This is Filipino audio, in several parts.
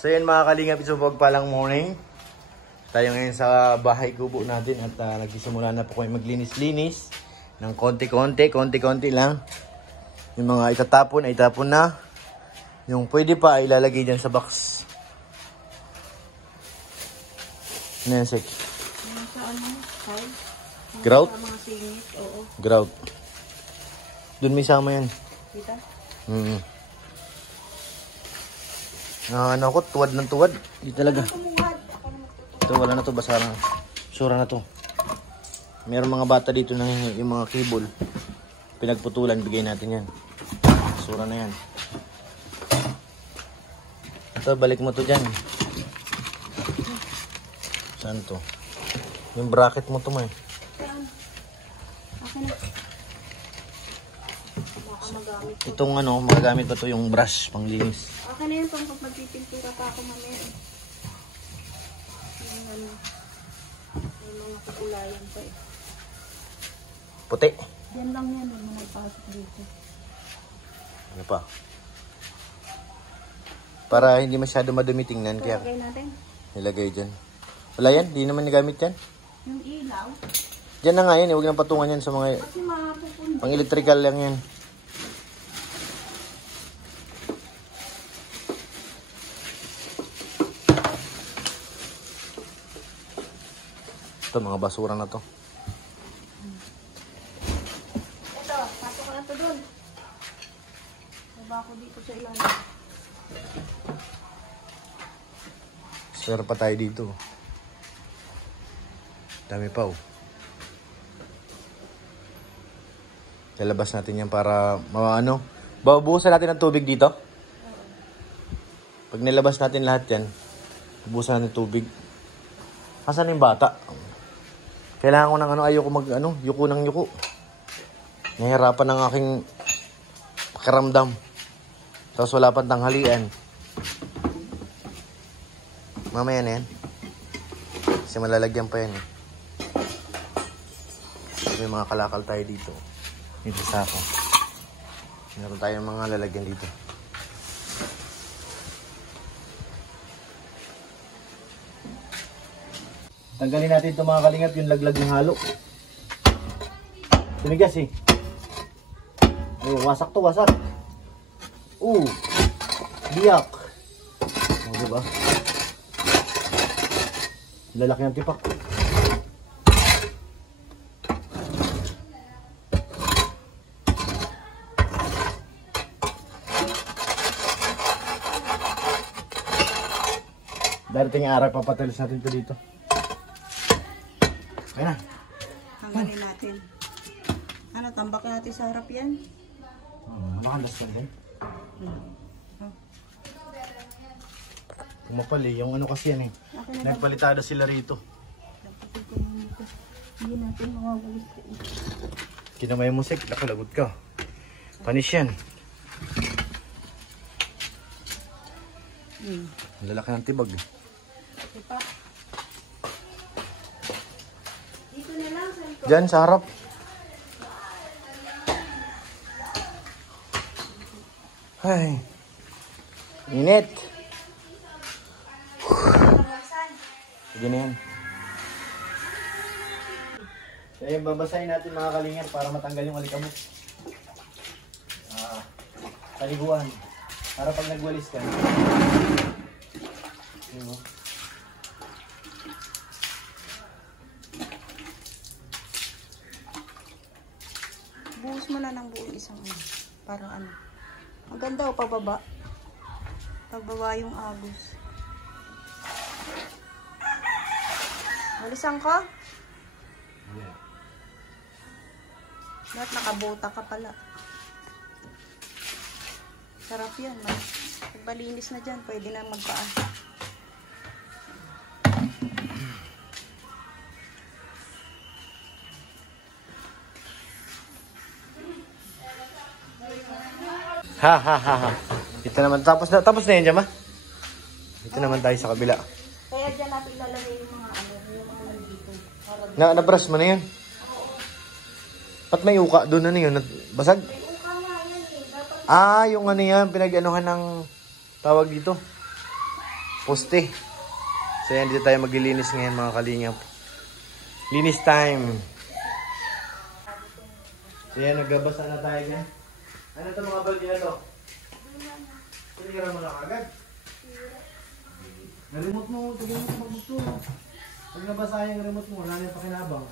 So yan mga kalingap, isubog palang morning. Tayo ngayon sa bahay kubo natin at nagsisimula na po kami maglinis-linis ng konti-konti lang. Yung mga itatapon ay itapon na. Yung pwede pa ay ilalagay dyan sa box. Ano yan, Sek? Grout? Grout. Doon may sama yan. Kita? Ano ako, tuwad ng tuwad. Di talaga. Ito, wala na to, basa na. Sura na to. Meron mga bata dito na yung mga cable. Pinagputulan, bigay natin yan. Sura na yan. Ito, balik mo to dyan. Saan to? Yung bracket mo to mo eh. Itong ano, magagamit pa to yung brush, panglinis. Okay na yun, pag magpipintura pa ako mamaya. May mga kukulayan pa eh. Puti. Yan lang yan, yung mga nagpasok dito. Ano pa? Para hindi masyado madumi tingnan. Kaya Ilagay natin. nilagay dyan. Wala yan? Di naman nagamit yan? Yung ilaw. Diyan na nga yan. Huwag nang patungan yan sa mga... Kasi mapupunta. Pang electrical lang yan. Ito, mga basura na to. Ito, pasok ka na to dun. Baba ko dito sa ilalim. Sir pa tayo dito. Dami pa oh. Lalabas natin yan para ano, babuhusan natin ng tubig dito. Pag nilabas natin lahat yan, bubuhusan natin tubig. Asan yung bata? Kailangan ko ng ano, ayoko mag ano, yuko ng yuko. Nahihirapan ng aking pakiramdam. Tapos wala pang tanghalian. Mamaya na yan. Kasi malalagyan pa yan eh. May mga kalakal tayo dito. Dito sa ako. Meron tayong mga lalagyan dito. Tanggalin natin itong mga kalingap, yung laglag ng halo. Tumigas eh. Oh, wasak to, wasak. Biyak. O, diba? Lalaki ng tipak. Darating araw, papatalis natin ito dito. Ayan na. Tanggalin natin. Ano, tambak natin sa harap yan? Makandas ka din. Kumapali, yung ano kasi yan eh. Nagpalitada sila rito. Hindi natin mawawalis. Kinamay mo sek, nakalagot ka. Panis yan. Lalaki ng tibag. Diba? Dito na lang sa likod. Diyan sa harap. Ay. Init. Sige na yan. So yung babasahin natin mga kalingap para matanggal yung alikabok. Taliguan. Para pag nagwalis ka. Diba? Buhos mo na ng buong isang ano. Para ano. Ang ganda o pababa. Pagbaba yung agos. Walisan ka? Yeah. Lahat nakabota ka pala. Sarap yan. Pag malinis na dyan, pwede na magpaan. Ha. Ito naman. Tapos na yan, Jama. Ito naman tayo sa kabila. Kaya dyan natin ilalagay yung mga ano, yung mga nandito. Na-brush mo na yan? Ba't may uka? Doon na yun. Basag? May uka nga yan eh. Dapat Yung ano yan, pinag-anuhan ng tawag dito. poste. So yan, dito tayo maglilinis ngayon mga kalingap. Linis time. So yan, nagbabasa na tayo yan. Ano ito mga balde na ito? Tinira mo na kagad. Na-remote mo, tignan mo pag gusto. Pag nabasa yung remote mo, wala na yung pakinabang.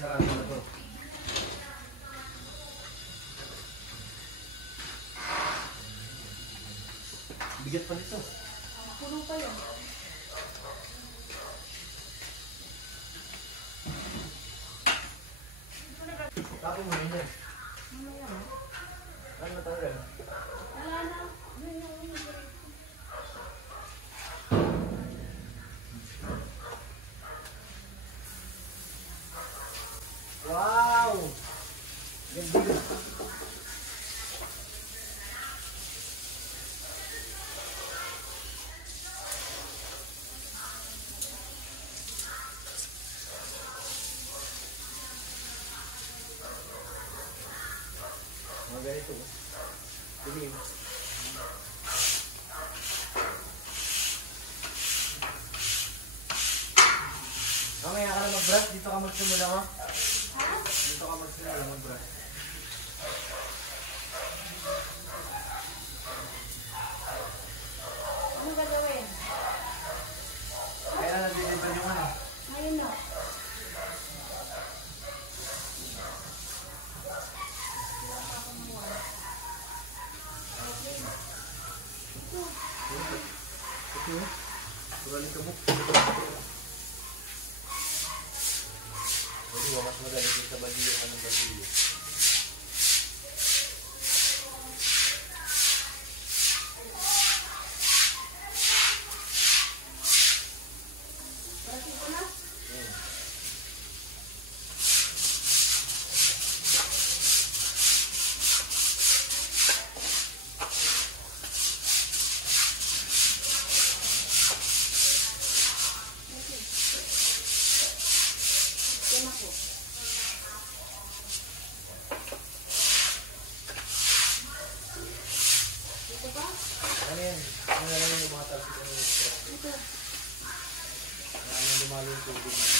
Sarado na ito. Bigat pa nito. Puno pa yun. Tapos mo yun. Ano matanggal? Wala na. Wow! Ganda. Mga ganito. Dilim. Mamaya ka na mag-brush. Dito ka magsimula mo. Dito ka magsimula mag-brush. Ano gagawin? Kaya nag-deliver yung ano. Ngayon na. Ito. Turali ka mo. Hindi, mas magaling sa bandiyo ka ng bandiyo. Bakit ko na? Yan ako. Dito ba? Ano yan? Ano na lang yung mga talsik ng extra? Dito. Ano yung lumalo yung tubig na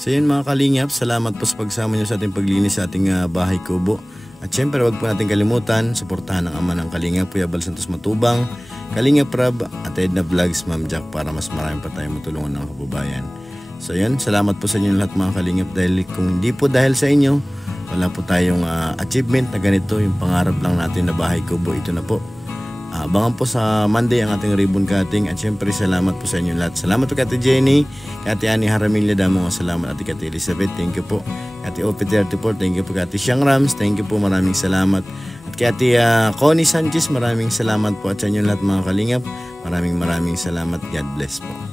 So yun mga kalingap, salamat po sa pagsama nyo sa ating paglinis sa ating bahay kubo. At syempre wag po natin kalimutan, suportahan ang ama ng Kalingap, Kuya Bal Santos Matubang, Kalingap Rab at Edna Vlogs, Ma'am Jack, para mas marami pa tayong matulungan ng kababayan. So yun, salamat po sa inyo lahat mga Kalingap, dahil kung hindi po dahil sa inyo, wala po tayong achievement na ganito, yung pangarap lang natin na bahay kubo, ito na po. Abangan po sa Monday ang ating ribbon cutting at syempre salamat po sa inyo lahat. Salamat po kay Ate Jenny, kay Ate Annie Haramilya Damo, salamat Ate Ate Elizabeth, thank you po. Kay Ate OP34, thank you po. Kay Ate Siang Rams, thank you po, maraming salamat. At kay Ate Connie Sanchez, maraming salamat po at sa inyo lahat mga Kalingap. Maraming salamat. God bless po.